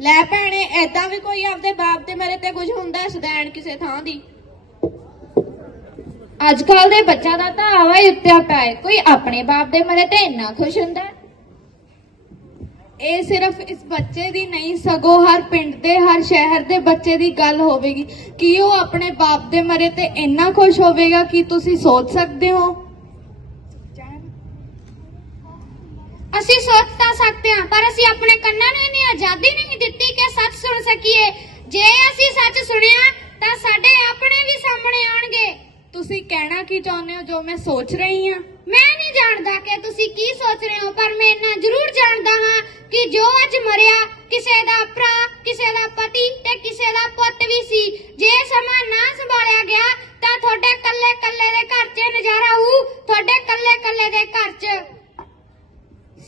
ਲੈ ਭੈਣੇ ਐਦਾਂ ਵੀ ਕੋਈ ਆਪਦੇ ਬਾਪ ਦੇ ਮਰੇ ਤੇ ਕੁਝ ਹੁੰਦਾ ਸਦੈਣ ਕਿਸੇ ਥਾਂ ਦੀ। ਅੱਜ ਕੱਲ ਦੇ ਬੱਚਾ ਦਾ ਤਾਂ ਆਵਾ ਹੀ ਉੱਤਿਆ ਪਿਆ ਕੋਈ ਆਪਣੇ ਬਾਪ ਦੇ ਮਰੇ ਤੇ ਇੰਨਾ ਖੁਸ਼ ਹੁੰਦਾ ਇਹ ਸਿਰਫ ਇਸ ਬੱਚੇ ਦੀ ਨਹੀਂ ਸਗੋਂ ਹਰ ਪਿੰਡ ਦੇ ਹਰ ਸ਼ਹਿਰ ਦੇ ਬੱਚੇ ਦੀ ਗੱਲ ਹੋਵੇਗੀ। ਕਿ ਉਹ ਆਪਣੇ ਬਾਪ ਦੇ ਮਰੇ ਤੇ ਇੰਨਾ ਖੁਸ਼ ਹੋਵੇਗਾ ਕਿ ਤੁਸੀਂ ਸੋਚ ਸਕਦੇ ਹੋ? ਅਸੀਂ ਸੋਚ ਤਾਂ ਸਕਦੇ ਹਾਂ ਪਰ ਅਸੀਂ ਆਪਣੇ ਕੰਨਾਂ ਨੂੰ ਇੰਨੀ ਆਜ਼ਾਦੀ ਨਹੀਂ ਦਿੱਤੀ ਕਿ ਸੱਚ ਸੁਣ ਸਕੀਏ। ਜੇ ਅਸੀਂ ਸੱਚ ਸੁਣਿਆ ਤਾਂ ਸਾਡੇ ਆਪਣੇ ਵੀ ਸਾਹਮਣੇ ਆਉਣਗੇ। ਤੁਸੀਂ ਕਹਿਣਾ ਕੀ ਚਾਹੁੰਦੇ ਹੋ ਜੋ ਮੈਂ ਸੋਚ ਰਹੀ ਹਾਂ? ਮੈਂ ਨਹੀਂ ਜਾਣਦਾ ਕਿ ਤੁਸੀਂ ਕੀ ਸੋਚ ਰਹੇ ਹੋ ਪਰ ਮੈਂ ਇੰਨਾ ਜ਼ਰੂਰ ਜਾਣਦਾ ਹਾਂ ਕਿ ਜੋ ਅੱਜ ਮਰਿਆ, ਕਿਸੇ ਦਾ ਭਰਾ, ਕਿਸੇ ਦਾ ਪਤੀ ਤੇ ਕਿਸੇ ਦਾ ਪੁੱਤ ਵੀ ਸੀ। ਜੇ ਸਮਾਂ ਨਾ ਸੰਭਾਲਿਆ ਗਿਆ, ਤਾਂ ਤੁਹਾਡੇ ਕੱਲੇ ਕੱਲੇ ਦੇ ਘਰ 'ਚ ਨਜ਼ਾਰਾ ਹੋਊ ਤੁਹਾਡੇ ਕੱਲੇ ਕੱਲੇ ਦੇ ਘਰ 'ਚ।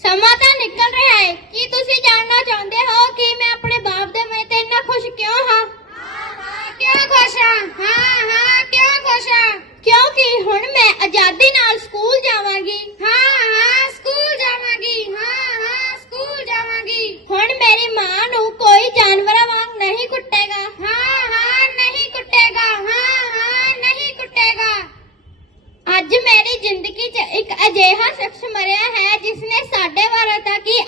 ਸਮਾਂ ਤਾਂ ਨਿਕਲ ਰਿਹਾ ਹੈ ਕੀ ਤੁਸੀਂ ਜਾਣਨਾ ਚਾਹੁੰਦੇ ਹੋ ਕਿ ਮੈਂ ਆਪਣੇ ਬਾਪ ਦੇ ਮਰੇ ਤੇ ਇੰਨਾ ਖੁਸ਼ ਕਿਉਂ ਹਾਂ? ਕਿਉਂ ਖੁਸ਼ ਹਾਂ? ਹਾਂ ਹਾਂ, ਕਿਉਂ ਖੁਸ਼ ਹਾਂ? ਕਿਉਂਕਿ ਹੁਣ ਮੈਂ ਆਜ਼ਾਦੀ ਨਾਲ ਸਕੂਲ ਅਜਿਹਾ ਸ਼ਖਸ ਮਰਿਆ ਹੈ ਜਿਸ ਨੇ ਸਾਡੇ ਵਾਰਾਂ ਤੱਕ ਹੀ